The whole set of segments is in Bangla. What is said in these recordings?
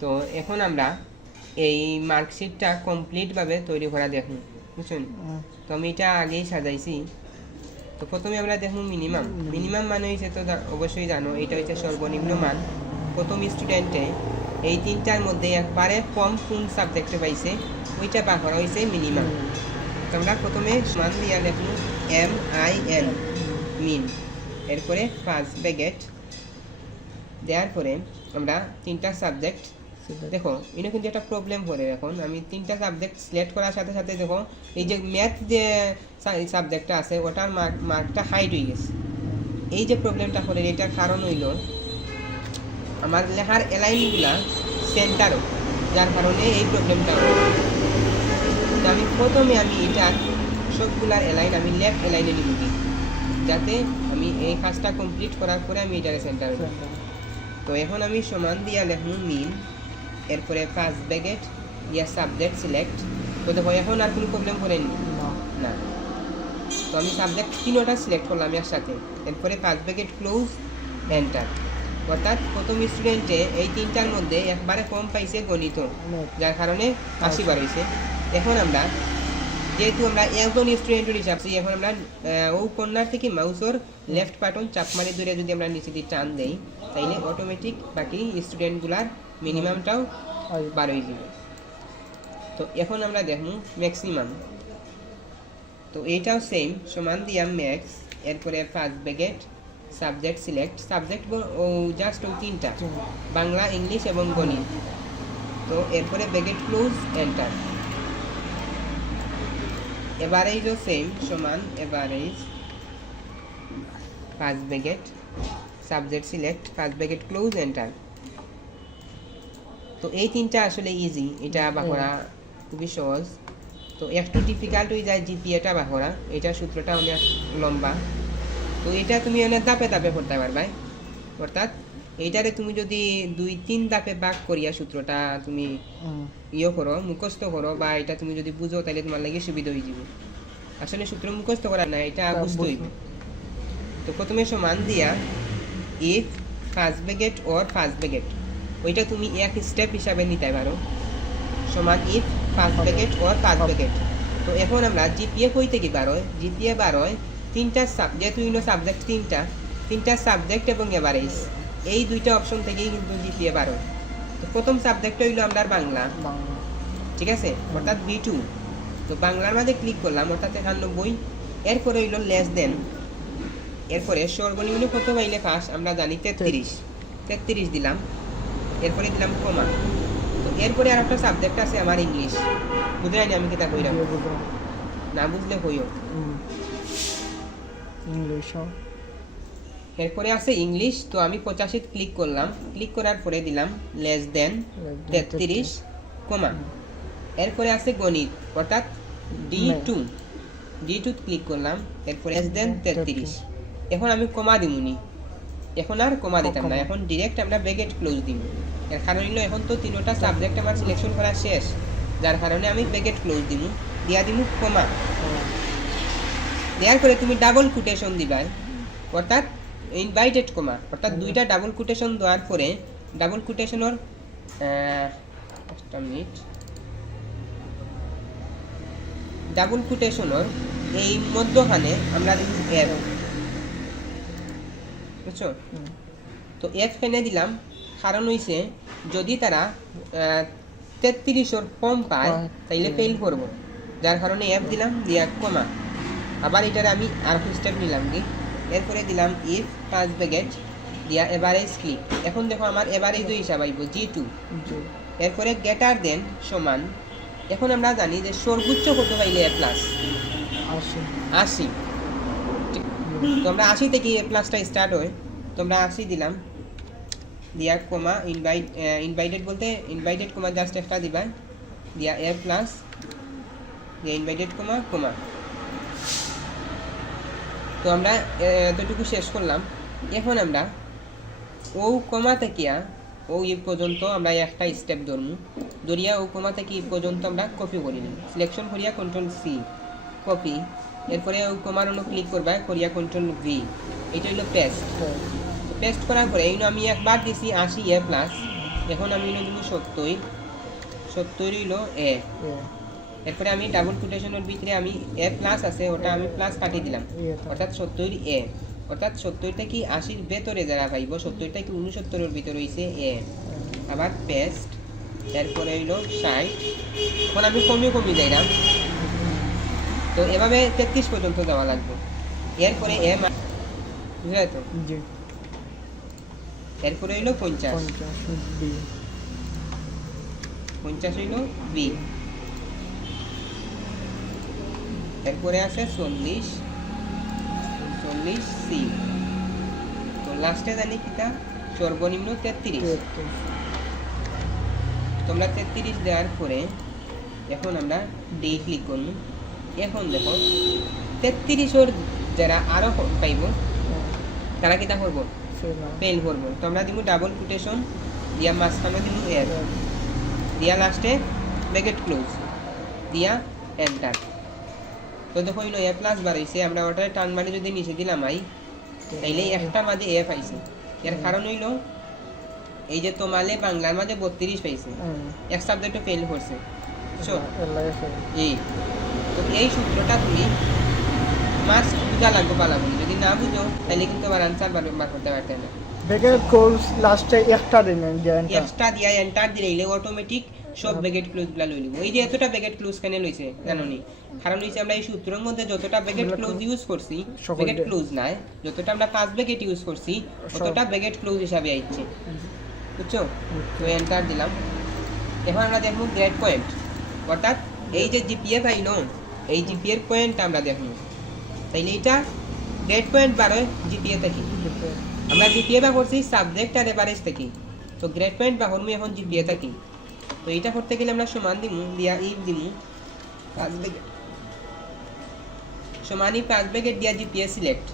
তো এখন আমরা এই মার্কশিটটা কমপ্লিটভাবে তৈরি করা দেখুন, বুঝছেন? তো আমি এটা আগেই সাজাইছি। তো প্রথমে আমরা দেখুন মিনিমাম মানে হয়েছে, তো অবশ্যই জানো এটা হচ্ছে সর্বনিম্ন মান। প্রথম স্টুডেন্টে এই তিনটার মধ্যে একবারে কম কোন সাবজেক্টে পাইছে ওইটা বা করা হয়েছে মিনিমাম। তো আমরা প্রথমে মান দিয়া দেখুন MIN মিন, এরপরে ফার্স্ট ব্র্যাকেট দেওয়ার পরে আমরা তিনটা সাবজেক্ট দেখো এটা কিন্তু একটা প্রবলেম করে। এখন আমি তিনটা সাবজেক্ট সিলেক্ট করার সাথে সাথে দেখো এই যে ম্যাথ যে সাবজেক্টটা আছে ওটার মার্কটা হাইট হয়ে গেছে। এই যে প্রবলেমটা করে এটার কারণ হইল আমার লেখার অ্যালাইনগুলা সেন্টারও, যার কারণে এই প্রবলেমটা হয়। তো আমি প্রথমে এটার সবগুলার অ্যালাইন আমি লেফট অ্যালাইনে নিব, যাতে আমি এই কাজটা কমপ্লিট করার পরে আমি এটার সেন্টার। তো এখন আমি সমান দিয়া লিখব মিন, এরপরে ফার্স্ট ব্র্যাকেট ইয়া সাবজেক্ট সিলেক্ট। তো দেখো এখন আর কোনো প্রবলেম করেনি না। তো আমি সাবজেক্ট তিনটা সিলেক্ট করলাম একসাথে, এরপরে ফার্স্ট ব্র্যাকেট ক্লোজ এন্টার। অর্থাৎ প্রথম স্টুডেন্টে এই তিনটার মধ্যে একবারে কম পাইছে গণিত, যার কারণে 80 বার হয়েছে। এখন আমরা যেহেতু আমরা একজন স্টুডেন্টের হিসাবছি, এখন আমরা ও কর্নার থেকে মাউসের লেফট বাটন চাপ মারি ধরে যদি আমরা নিচে দিয়ে টান দেই, তাইলে অটোমেটিক বাকি স্টুডেন্টগুলার মিনিমামটাও বার হয়ে যাবে। তো এখন আমরা দেখবো ম্যাক্সিমাম। তো এইটাও সেম সমান দিয়াম ম্যাক্স, এরপরে first bracket subject select. Subject ও জাস্ট ও তিনটা, বাংলা, ইংলিশ এবং গণিত। তো এরপরে ব্র্যাকেট ক্লোজ এন্টার। এভারেজও সেম সমান average first bracket subject select first bracket close enter. তো এই তিনটা আসলে ইজি, এটা বা করা খুবই সহজ। তো একটু ডিফিকাল্ট হয়ে যায় জিপিএটা বা করা, এটা সূত্রটা অনেক লম্বা। তো এটা তুমি অনেক ধাপে ধাপে করতে পারবে। অর্থাৎ এইটারে তুমি যদি 2-3 ধাপে ভাগ করিয়া সূত্রটা তুমি করো, মুখস্থ করো, বা এটা তুমি যদি বুঝো, তাহলে তোমার লাগে সুবিধা হয়ে যাবে। আসলে সূত্র মুখস্থ করা না, এটা বুঝতে হইবে। তো প্রথমে সমান দিয়া if first bracket or first bracket, ওইটা তুমি এক স্টেপ হিসাবে নিতে পারো। সমান if first bracket or first bracket. তো এখন আমরা জিপিএ কই থেকে বার হয়? জিপিএ বার হয় তিনটা যেহেতু সাবজেক্ট তিনটা সাবজেক্ট এবং এভারেজ, এই দুইটা অপশন থেকেই কিন্তু জিপিএ বার হয়। তো প্রথম সাবজেক্ট হইলো আমরা বাংলা, ঠিক আছে, অর্থাৎ B2। তো বাংলার মাঝে ক্লিক করলাম, অর্থাৎ 91। এরপরে হইলো লেস দেন, এরপরে সর্বনিম্ন কত পাইলে পাস আমরা জানি 33 দিলাম, এরপরে দিলাম কমা। তো এরপরে আর একটা সাবজেক্ট আছে আমার ইংলিশ, বুঝলেন আমি কিতা কইরাম? না বুঝলে হইও ইংলিশ। এরপরে আছে ইংলিশ। তো আমি 85 ক্লিক করলাম, ক্লিক করার পরে দিলাম লেস দেন 33 কমা। এরপরে আছে গণিত, অর্থাৎ D2 ক্লিক করলাম, এরপরে লেস দেন 33। এখন আমি কমা দিমুনি, এখন আর কমা দিতাম না, এখন ডিরেক্ট আমরা ব্র্যাকেট ক্লোজ দিব। এর কারণ হলো এখন তো তিনটা সাবজেক্ট আমার সিলেকশন করা শেষ, যার কারণে আমি ব্র্যাকেট ক্লোজ দিব, দিয়া দিমু কমা। দেওয়ার পরে তুমি ডাবল কোটেশন দিবা, অর্থাৎ ইনভাইটেড কমা, অর্থাৎ দুইটা ডাবল কোটেশন দেওয়ার পরে ডাবল কোটেশনের একটা মিনিট, ডাবল কোটেশনের এই মধ্যখানে আমরা দিব এফ, বুঝছো? তো এফ এনে দিলাম, কারণ হইছে যদি তারা 33-এর কম পায় তাইলে ফেল করব, যার কারণে এফ দিলাম, দিয়া কমা। আবার এটারে আমি আর একটা স্টেপ নিলাম কি, এরপরে দিলাম ইফ ফার্স্ট ব্র্যাকেট দিয়া এভারেজ ক্লিক। এখন দেখো আমার এভারেজ হিসাব আইব G2। এরপরে গ্রেটার দেন সমান, এখন আমরা জানি যে সর্বোচ্চ কত পাইলে A+? 80। তো আমরা 80 থেকে A+ স্টার্ট হয়, তো আমরা 80 দিলাম, দিয়া কমা ইনভাইটেড বলতে ইনভাইটেড কমা জাস্ট একটা দিবা, দিয়া A+, দিয়া ইনভাইটেড কমা কমা। তো আমরা এতটুকু শেষ করলাম। এখন আমরা ও কমা থেকে ও ই পর্যন্ত আমরা একটা স্টেপ ধরিয়া ও কমা থেকে ই পর্যন্ত আমরা কপি করি নিই, সিলেকশন করিয়া Ctrl+C কপি। এরপরে ও কমার অন্য ক্লিক করবা, করিয়া Ctrl+V, এটা হলো পেস্ট। পেস্ট করার পরে এই আমি একবার দিছি 80A+, এখন আমি হইলো দিব 70 70 হইলো এ এরপরে আমি ডাবল কোটেশনের ভিতরে আমি এ প্লাস আছে ওটা আমি প্লাস কাটিয়ে দিলাম অর্থাৎ 70 এ অর্থাৎ 70টা কি 80 ভেতরে যারা পাইব 70টা কি 69 এর ভিতরে হইছে এ আবার পেস্ট এরপরে হইলো 60 এখন আমি কমিয়ে যাইলাম তো এভাবে 33 পর্যন্ত যাওয়া লাগবে এরপরে এ বুঝলে তো জি এরপরে হইলো 50 বি 50 হইলো বি এরপরে আছে 40 সি তো লাস্টে জানি কিটা সর্বনিম্ন 33 তোমরা 33 দেওয়ার পরে এখন আমরা ডি ক্লিক করব এখন দেখো 33 ওর যারা আরো পাইব তারা কিটা করব ফেল করব তো আমরা দিব ডাবল কোটেশন দিয়া মাঝখানে দিব এর দিয়া লাস্টে ব্র্যাকেট ক্লোজ দিয়া এন্টার তো দেখো হইলো এ প্লাস বার হইছে আমরা ওটারে টান মারি যদি নিচে দিলাম আই তাইলে একটা মাঝে এ পাইছে এর কারণ হইলো এই যে তোমালে বাংলার মাঝে 32 পাইছে এক সাবজেক্টে ফেল করছে বুঝছো এই তো এই সূত্রটা তুমি মাস্ট বুঝা লাগবে ভালো করে যদি না বুঝো তাহলে কিন্তু আবার আনসার বার করতে পারতে না ব্র্যাকেট ক্লোজ লাস্টে একটা দিন এক্সট্রা দিয়া এন্টার দিলে অটোমেটিক সব ব্র্যাকেট ক্লোজগুলো লই লিব এই যে এতটা ব্র্যাকেট ক্লোজ কেন লইছে জানো নি কারণ হইছে আমরা এই সূত্রের মধ্যে যতটা ব্র্যাকেট ক্লোজ ইউজ করছি ব্র্যাকেট ক্লোজ নাই যতটা আমরা পাঁচ ব্র্যাকেট ইউজ করছি ততটা ব্র্যাকেট ক্লোজ হিসাবে আইছে বুঝছো তো এন্টার দিলাম এখন আমরা দেখব গ্রেড পয়েন্ট অর্থাৎ এই যে জিপিএ পাইলো এই জিপিএ এর পয়েন্ট আমরা দেখব তাইলে এটা গ্রেড পয়েন্ট বাড়ে জিপিএ থেকে আমরা জিপিএ বা করছি সাবজেক্ট আর এভারেজ থেকে তো গ্রেড পয়েন্ট বা হরমু এখন জিপিএ থেকে তো এটা করতে গেলে আমরা সমান দিমু দিয়া ইফ দিমু পাঁচ ব্র্যাকেট সমানই পাঁচ ব্র্যাকেট দিয়া জিপিএ সিলেক্ট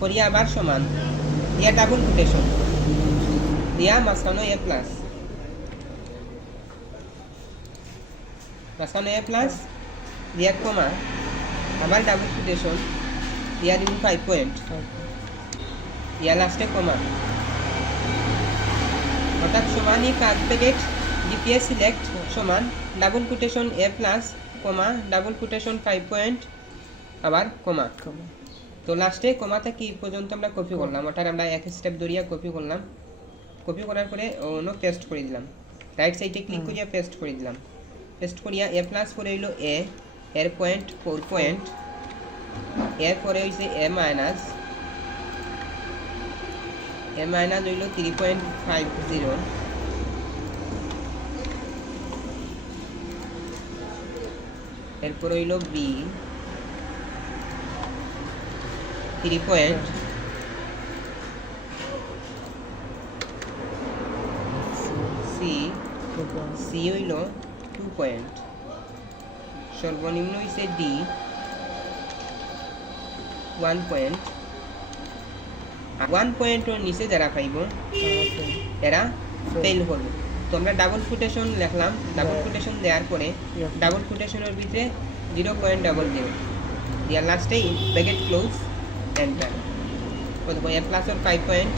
করিয়া আবার সমান দিয়া ডাবল কোটেশন দিয়া মাঝখানে এ প্লাস মাঝখানে এ প্লাস দিয়া কমা আবার ডাবল কোটেশন দিয়া দিমু 5 পয়েন্ট দিয়া লাস্টে কমা অর্থাৎ সমানই পাঁচ ব্র্যাকেট জিপিএ সিলেক্ট সমান double quotation A plus comma double quotation 5 point আবার কমা তো লাস্টে কমাটা কি পর্যন্ত আমরা কপি করলাম ওটার আমরা এক স্টেপ ধরিয়া কপি করলাম কপি করার পরে অন্য পেস্ট করে দিলাম রাইট সাইডে ক্লিক করিয়া পেস্ট করে দিলাম পেস্ট করিয়া এ প্লাস করে হইলো এ এর পয়েন্ট 4 পয়েন্ট এর পরে হইছে এ মাইনাস হইলো 3.50 এরপর হইলো বি 3 পয়েন্ট সি হইলো 2 পয়েন্ট সর্বনিম্ন হইছে ডি 1 পয়েন্ট 1 পয়েন্টের নিচে যারা পাইব এরা ফেল করবে তো আমরা ডাবল কোটেশন লিখলাম ডাবল কোটেশন দেওয়ার পরে ডাবল কোটেশনের ভিতরে 0.00 দিয়া লাস্টে ব্র্যাকেট ক্লোজ এন্টার দেখো এ প্লাস ওর 5 পয়েন্ট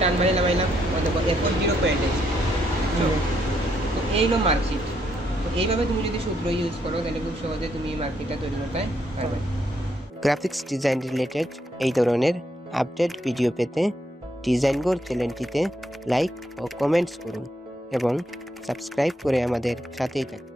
টান মারি নামাইলাম দেখো এরপর 0 পয়েন্ট আছে তো এই হলো মার্কশিট তো এইভাবে তুমি যদি সূত্র ইউজ করো তাহলে খুব সহজে তুমি মার্কশিটটা তৈরি করতে পারবে গ্রাফিক্স ডিজাইন রিলেটেড এই ধরনের আপডেট ভিডিও পেতে ডিজাইন গোর চ্যানেলটিতে লাইক ও কমেন্টস করুন এবং সাবস্ক্রাইব করে আমাদের সাথেই থাকুন।